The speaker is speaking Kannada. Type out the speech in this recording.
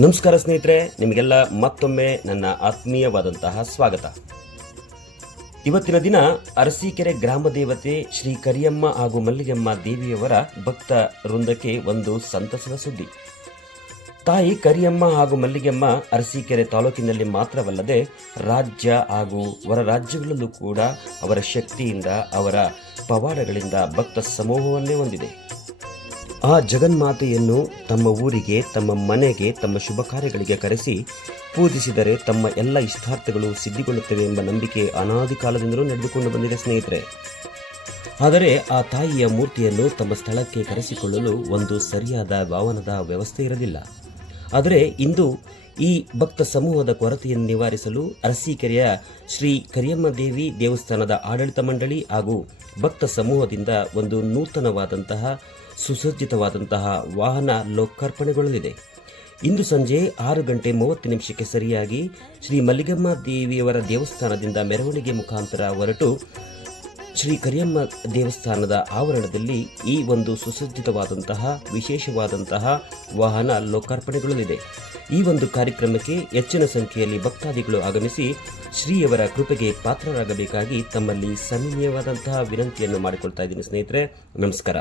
ನಮಸ್ಕಾರ ಸ್ನೇಹಿತರೆ, ನಿಮಗೆಲ್ಲ ಮತ್ತೊಮ್ಮೆ ನನ್ನ ಆತ್ಮೀಯವಾದಂತಹ ಸ್ವಾಗತ. ಇವತ್ತಿನ ದಿನ ಅರಸೀಕೆರೆ ಗ್ರಾಮ ದೇವತೆ ಶ್ರೀ ಕರಿಯಮ್ಮ ಹಾಗೂ ಮಲ್ಲಿಗೆಮ್ಮ ದೇವಿಯವರ ಭಕ್ತ ವೃಂದಕ್ಕೆ ಒಂದು ಸಂತಸದ ಸುದ್ದಿ. ತಾಯಿ ಕರಿಯಮ್ಮ ಹಾಗೂ ಮಲ್ಲಿಗೆಮ್ಮ ಅರಸೀಕೆರೆ ತಾಲೂಕಿನಲ್ಲಿ ಮಾತ್ರವಲ್ಲದೆ ರಾಜ್ಯ ಹಾಗೂ ಹೊರ ರಾಜ್ಯಗಳಲ್ಲೂ ಕೂಡ ಅವರ ಶಕ್ತಿಯಿಂದ, ಅವರ ಪವಾಡಗಳಿಂದ ಭಕ್ತ ಸಮೂಹವನ್ನೇ ಹೊಂದಿದೆ. ಆ ಜಗನ್ಮಾತೆಯನ್ನು ತಮ್ಮ ಊರಿಗೆ, ತಮ್ಮ ಮನೆಗೆ, ತಮ್ಮ ಶುಭ ಕಾರ್ಯಗಳಿಗೆ ಕರೆಸಿ ಪೂಜಿಸಿದರೆ ತಮ್ಮ ಎಲ್ಲ ಇಷ್ಟಾರ್ಥಗಳು ಸಿದ್ಧಿಗೊಳ್ಳುತ್ತವೆ ಎಂಬ ನಂಬಿಕೆ ಅನಾದಿ ಕಾಲದಿಂದಲೂ ನಡೆದುಕೊಂಡು ಬಂದಿದೆ ಸ್ನೇಹಿತರೆ. ಆದರೆ ಆ ತಾಯಿಯ ಮೂರ್ತಿಯನ್ನು ತಮ್ಮ ಸ್ಥಳಕ್ಕೆ ಕರೆಸಿಕೊಳ್ಳಲು ಒಂದು ಸರಿಯಾದ ವಾಹನದ ವ್ಯವಸ್ಥೆ ಇರಲಿಲ್ಲ. ಆದರೆ ಇಂದು ಈ ಭಕ್ತ ಸಮೂಹದ ಕೊರತೆಯನ್ನು ನಿವಾರಿಸಲು ಅರಸೀಕೆರೆಯ ಶ್ರೀ ಕರಿಯಮ್ಮ ದೇವಿ ದೇವಸ್ಥಾನದ ಆಡಳಿತ ಮಂಡಳಿ ಹಾಗೂ ಭಕ್ತ ಸಮೂಹದಿಂದ ಒಂದು ನೂತನವಾದಂತಹ ಸುಸಜ್ಜಿತವಾದಂತಹ ವಾಹನ ಲೋಕಾರ್ಪಣೆಗೊಳ್ಳಲಿದೆ. ಇಂದು ಸಂಜೆ 6:30 ಸರಿಯಾಗಿ ಶ್ರೀ ಮಲ್ಲಿಗೆಮ್ಮ ದೇವಿಯವರ ದೇವಸ್ಥಾನದಿಂದ ಮೆರವಣಿಗೆ ಮುಖಾಂತರ ಹೊರಟು ಶ್ರೀ ಕರಿಯಮ್ಮ ದೇವಸ್ಥಾನದ ಆವರಣದಲ್ಲಿ ಈ ಒಂದು ಸುಸಜ್ಜಿತವಾದಂತಹ ವಿಶೇಷವಾದಂತಹ ವಾಹನ ಲೋಕಾರ್ಪಣೆಗೊಳ್ಳಲಿದೆ. ಈ ಒಂದು ಕಾರ್ಯಕ್ರಮಕ್ಕೆ ಹೆಚ್ಚಿನ ಸಂಖ್ಯೆಯಲ್ಲಿ ಭಕ್ತಾದಿಗಳು ಆಗಮಿಸಿ ಶ್ರೀಯವರ ಕೃಪೆಗೆ ಪಾತ್ರರಾಗಬೇಕಾಗಿ ತಮ್ಮಲ್ಲಿ ಸವಿನಯವಾದಂತಹ ವಿನಂತಿಯನ್ನು ಮಾಡಿಕೊಳ್ತಾ ಇದ್ದೀನಿ ಸ್ನೇಹಿತರೆ. ನಮಸ್ಕಾರ.